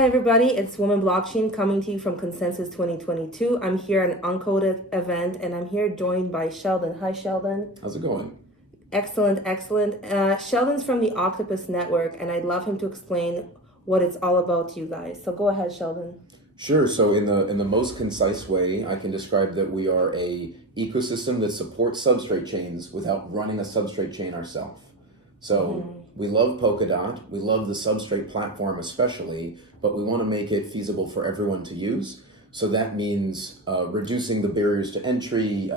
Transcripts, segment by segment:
Hi everybody, it's Woman Blockchain coming to you from Consensus 2022. I'm here at an Uncoded event and I'm here joined by Sheldon. Hi Sheldon. How's it going? Excellent, excellent. Sheldon's from the Octopus network and I'd love him to explain what it's all about to you guys. So go ahead, Sheldon. Sure. So in the most concise way, I can describe that we are a ecosystem that supports substrate chains without running a substrate chain ourselves. So we love Polkadot, we love the substrate platform especially, but we want to make it feasible for everyone to use. So that means reducing the barriers to entry,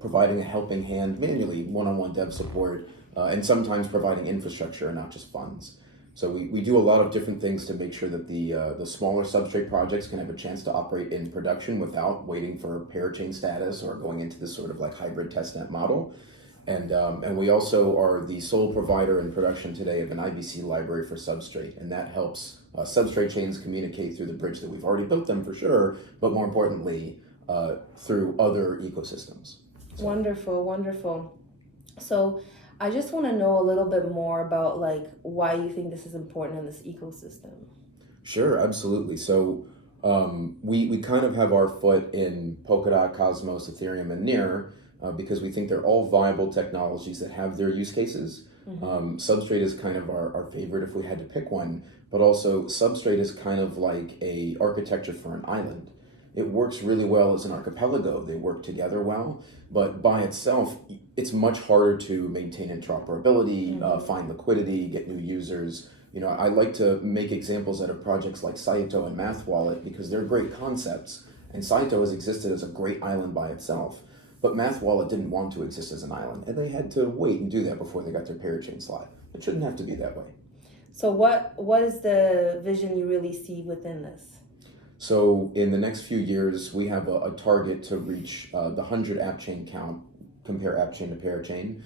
providing a helping hand manually, one-on-one dev support, and sometimes providing infrastructure and not just funds. So we do a lot of different things to make sure that the smaller substrate projects can have a chance to operate in production without waiting for parachain status or going into this sort of like hybrid testnet model. And we also are the sole provider in production today of an IBC library for substrate, and that helps substrate chains communicate through the bridge that we've already built them for sure, but more importantly, through other ecosystems. So. Wonderful, wonderful. So I just want to know a little bit more about like why you think this is important in this ecosystem. Sure, absolutely. So we kind of have our foot in Polkadot, Cosmos, Ethereum, and Near. Because we think they're all viable technologies that have their use cases. Substrate is kind of our favorite if we had to pick one, but also Substrate is kind of like a architecture for an island. It works really well as an archipelago. They work together well, but by itself, it's much harder to maintain interoperability, find liquidity, get new users. You know, I like to make examples out of projects like Saito and Math Wallet because they're great concepts, and Saito has existed as a great island by itself. But Math Wallet didn't want to exist as an island, and they had to wait and do that before they got their parachain slot. It shouldn't have to be that way. So what is the vision you really see within this? So in the next few years, we have a target to reach the 100 app chain count, compare app chain to parachain.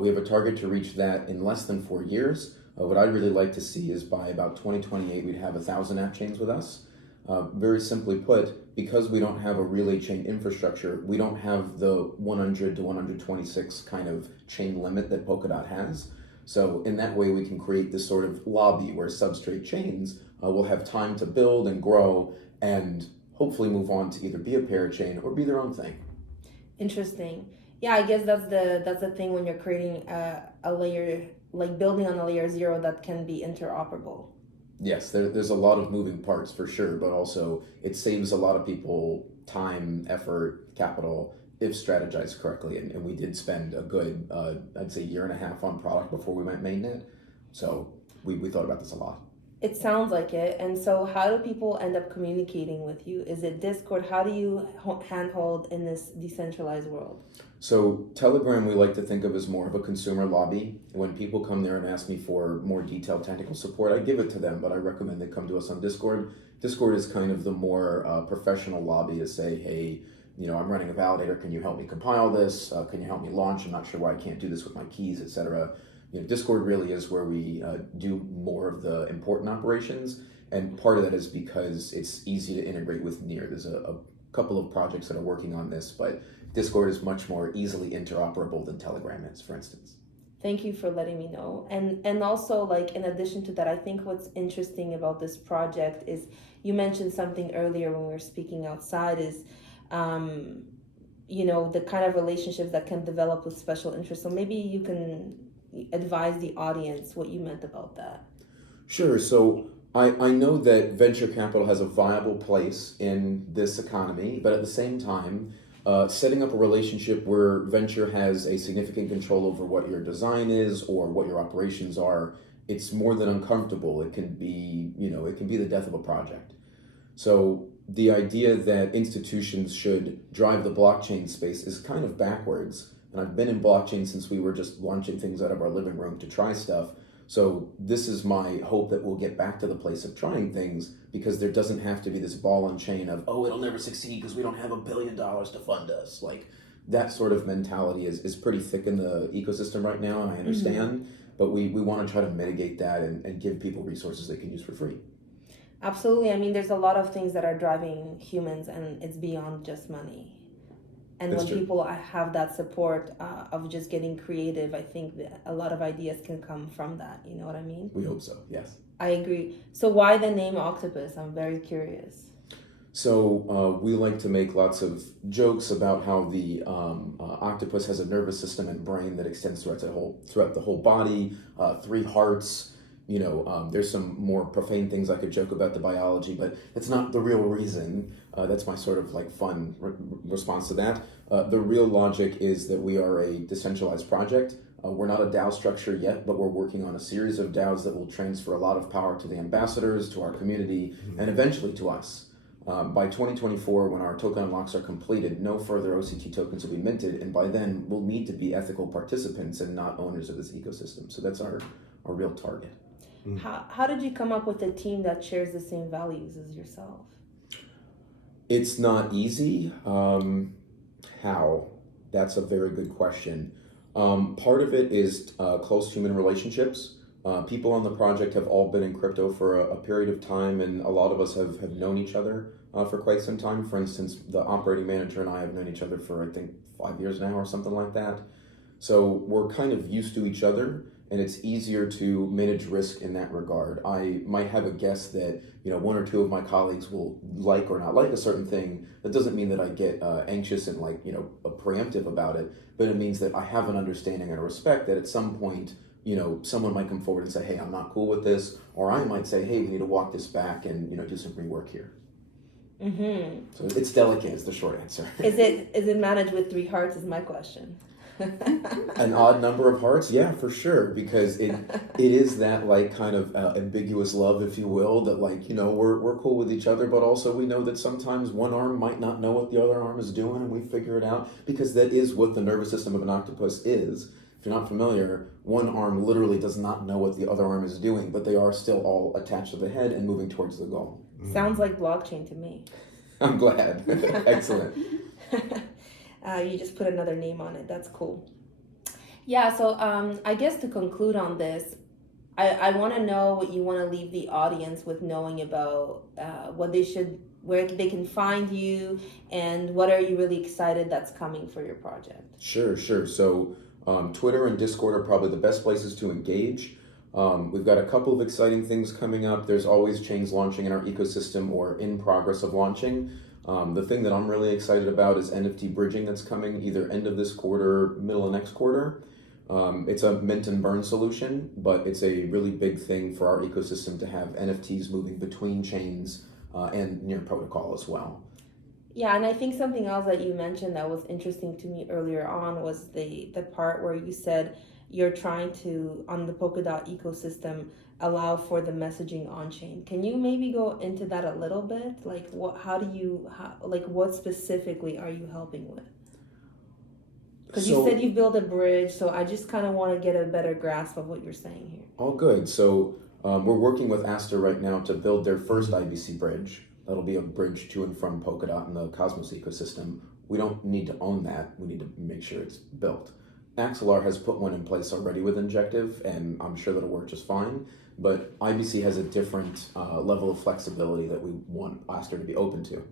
We have a target to reach that in less than 4 years. What I'd really like to see is by about 2028, we'd have 1,000 app chains with us. Very simply put, because we don't have a relay chain infrastructure, we don't have the 100 to 126 kind of chain limit that Polkadot has. So in that way, we can create this sort of lobby where substrate chains will have time to build and grow and hopefully move on to either be a parachain or be their own thing. Interesting. Yeah, I guess that's the thing when you're creating a layer, like building on a layer zero that can be interoperable. Yes, there's a lot of moving parts for sure, but also it saves a lot of people time, effort, capital if strategized correctly. And we did spend a good, I'd say, year and a half on product before we went mainnet. So we thought about this a lot. It sounds like it. And so how do people end up communicating with you? Is it Discord? How do you handhold in this decentralized world? So Telegram we like to think of as more of a consumer lobby. When people come there and ask me for more detailed technical support, I give it to them, but I recommend they come to us on Discord. Discord is kind of the more professional lobby to say, hey, I'm running a validator. Can you help me compile this? Can you help me launch? I'm not sure why I can't do this with my keys, etc. Discord really is where we do more of the important operations, and part of that is because it's easy to integrate with Near. There's a couple of projects that are working on this, but Discord is much more easily interoperable than Telegram is, for instance. Thank you for letting me know. And also, like, in addition to that, I think what's interesting about this project is you mentioned something earlier when we were speaking outside is, the kind of relationships that can develop with special interests. So maybe you can advise the audience what you meant about that. Sure. So I know that venture capital has a viable place in this economy, but at the same time, setting up a relationship where venture has a significant control over what your design is or what your operations are, it's more than uncomfortable. It can be, it can be the death of a project. So the idea that institutions should drive the blockchain space is kind of backwards. And I've been in blockchain since we were just launching things out of our living room to try stuff. So this is my hope that we'll get back to the place of trying things because there doesn't have to be this ball and chain of, it'll never succeed because we don't have $1 billion to fund us. Like that sort of mentality is pretty thick in the ecosystem right now, and I understand, but we want to try to mitigate that and give people resources they can use for free. Absolutely. I mean, there's a lot of things that are driving humans and it's beyond just money. And That's when true. people have that support of just getting creative, I think that a lot of ideas can come from that. You know what I mean? We hope so, yes. I agree. So why the name Octopus? I'm very curious. So we like to make lots of jokes about how the octopus has a nervous system and brain that extends throughout the whole body, 3 hearts. There's some more profane things I could joke about the biology, but it's not the real reason. That's my sort of like fun response to that. The real logic is that we are a decentralized project. We're not a DAO structure yet, but we're working on a series of DAOs that will transfer a lot of power to the ambassadors, to our community, and eventually to us. By 2024, when our token unlocks are completed, no further OCT tokens will be minted, and by then we'll need to be ethical participants and not owners of this ecosystem. So that's our real target. How did you come up with a team that shares the same values as yourself? It's not easy. How? That's a very good question. Part of it is close human relationships. People on the project have all been in crypto for a period of time, and a lot of us have known each other for quite some time. For instance, the operating manager and I have known each other for, I think, 5 years now or something like that. So we're kind of used to each other, and it's easier to manage risk in that regard. I might have a guess that 1 or 2 of my colleagues will like or not like a certain thing. That doesn't mean that I get anxious and preemptive about it, but it means that I have an understanding and a respect that at some point someone might come forward and say, hey, I'm not cool with this, or I might say, hey, we need to walk this back and do some rework here. Mm-hmm. So it's delicate is the short answer. Is it managed with 3 hearts is my question. An odd number of hearts, yeah, for sure, because it is that kind of ambiguous love, if you will, that we're cool with each other, but also we know that sometimes one arm might not know what the other arm is doing, and we figure it out, because that is what the nervous system of an octopus is. If you're not familiar, one arm literally does not know what the other arm is doing, but they are still all attached to the head and moving towards the goal. Sounds like blockchain to me. I'm glad. Excellent. You just put another name on it. That's cool. Yeah, so I guess to conclude on this, I want to know what you want to leave the audience with knowing about where they can find you, and what are you really excited that's coming for your project? Sure. So Twitter and Discord are probably the best places to engage. We've got a couple of exciting things coming up. There's always chains launching in our ecosystem or in progress of launching. The thing that I'm really excited about is NFT bridging that's coming either end of this quarter, middle of next quarter. It's a mint and burn solution, but it's a really big thing for our ecosystem to have NFTs moving between chains and near protocol as well. Yeah, and I think something else that you mentioned that was interesting to me earlier on was the part where you said you're trying to, on the Polkadot ecosystem, allow for the messaging on chain. Can you maybe go into that a little bit? What specifically are you helping with? Because you said you built a bridge, so I just kind of want to get a better grasp of what you're saying here. All good. So we're working with Aster right now to build their first IBC bridge. That'll be a bridge to and from Polkadot and the Cosmos ecosystem. We don't need to own that. We need to make sure it's built. Axelar has put one in place already with Injective, and I'm sure that'll work just fine. But IBC has a different level of flexibility that we want Aster to be open to.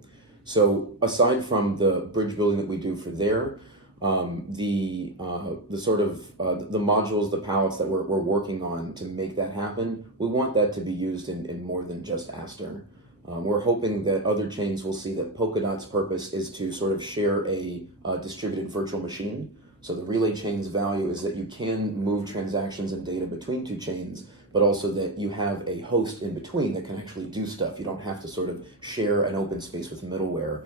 So aside from the bridge building that we do for there, the modules, the palettes that we're working on to make that happen, we want that to be used in more than just Aster. We're hoping that other chains will see that Polkadot's purpose is to sort of share a distributed virtual machine. So the relay chain's value is that you can move transactions and data between 2 chains, but also that you have a host in between that can actually do stuff. You don't have to sort of share an open space with middleware.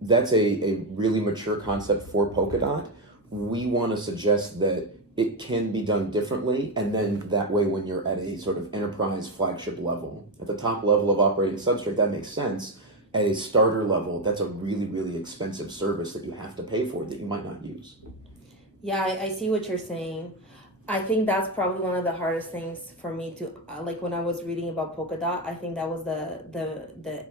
That's a really mature concept for Polkadot. We want to suggest that it can be done differently, and then that way when you're at a sort of enterprise flagship level, at the top level of operating substrate, that makes sense. At a starter level, that's a really, really expensive service that you have to pay for that you might not use. Yeah, I see what you're saying. I think that's probably one of the hardest things for me to, when I was reading about Polkadot, I think that was the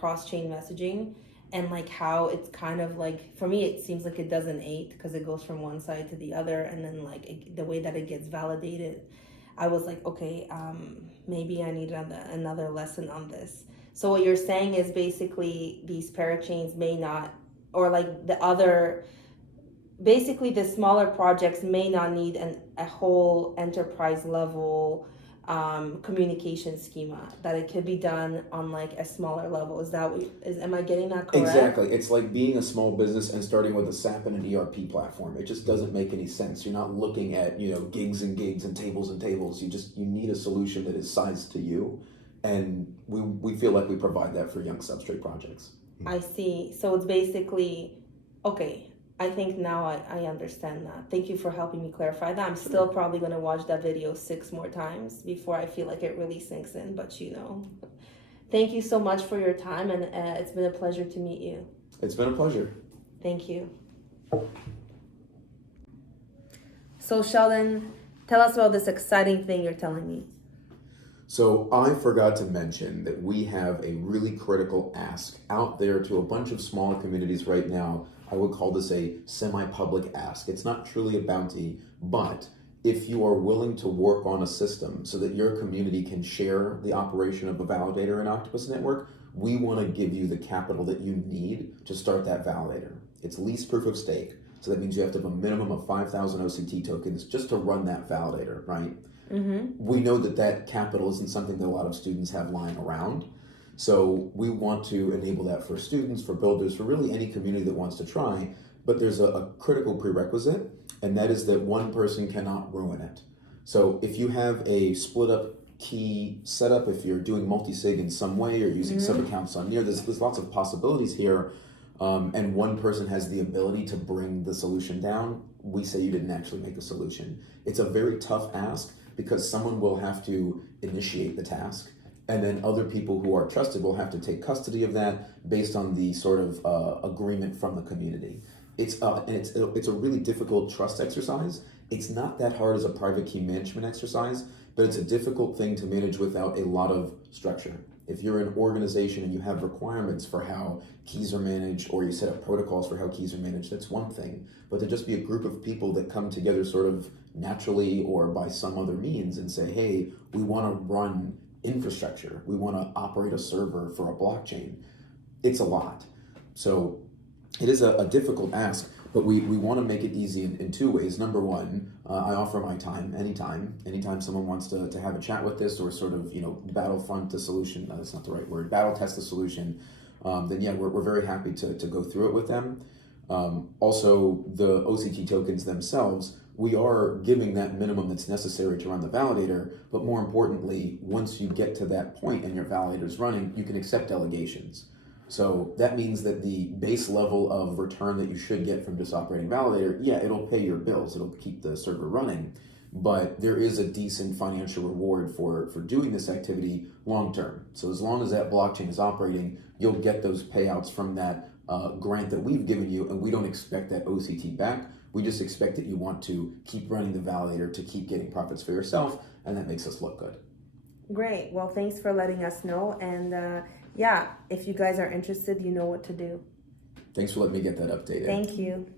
cross-chain messaging, and how it's kind of for me, it seems like it does an 8 because it goes from one side to the other, and then the way that it gets validated, I was like, okay, maybe I need another lesson on this. So what you're saying is basically these parachains may not or like the other, basically the smaller projects may not need a whole enterprise level communication schema, that it could be done on like a smaller level. Am I getting that correct? Exactly. It's like being a small business and starting with a SAP and an ERP platform. It just doesn't make any sense. You're not looking at, gigs and gigs and tables. You need a solution that is sized to you. And we feel like we provide that for young substrate projects. I see. So it's basically, okay, I think now I understand that. Thank you for helping me clarify that. I'm still probably going to watch that video 6 more times before I feel like it really sinks in, but Thank you so much for your time, and it's been a pleasure to meet you. It's been a pleasure. Thank you. So Sheldon, tell us about this exciting thing you're telling me. So I forgot to mention that we have a really critical ask out there to a bunch of smaller communities right now. I would call this a semi-public ask. It's not truly a bounty, but if you are willing to work on a system so that your community can share the operation of a validator in Octopus Network, we want to give you the capital that you need to start that validator. It's least proof of stake, so that means you have to have a minimum of 5,000 OCT tokens just to run that validator, right? Mm-hmm. We know that capital isn't something that a lot of students have lying around. So we want to enable that for students, for builders, for really any community that wants to try. But there's a critical prerequisite, and that is that one person cannot ruin it. So if you have a split up key setup, if you're doing multi-sig in some way or using sub-accounts on near, there's lots of possibilities here. And one person has the ability to bring the solution down, we say you didn't actually make the solution. It's a very tough ask because someone will have to initiate the task, and then other people who are trusted will have to take custody of that based on the sort of agreement from the community. It's a really difficult trust exercise. It's not that hard as a private key management exercise, but it's a difficult thing to manage without a lot of structure. If you're an organization and you have requirements for how keys are managed, or you set up protocols for how keys are managed, that's one thing. But to just be a group of people that come together sort of naturally or by some other means and say, hey, we want to run infrastructure, we want to operate a server for a blockchain, it's a lot. So it is a difficult ask, but we want to make it easy in 2 ways. Number one, I offer my time anytime someone wants to have a chat with this or sort of, battlefront the solution, no, that's not the right word, battle test the solution, then yeah, we're very happy to go through it with them. Also, the OCT tokens themselves, we are giving that minimum that's necessary to run the validator, but more importantly, once you get to that point and your validator's running, you can accept delegations. So that means that the base level of return that you should get from just operating validator, yeah, it'll pay your bills, it'll keep the server running, but there is a decent financial reward for doing this activity long term. So as long as that blockchain is operating, you'll get those payouts from that grant that we've given you, and we don't expect that OCT back. We just expect that you want to keep running the validator to keep getting profits for yourself, and that makes us look good. Great. Well, thanks for letting us know. And yeah, if you guys are interested, you know what to do. Thanks for letting me get that updated. Thank you.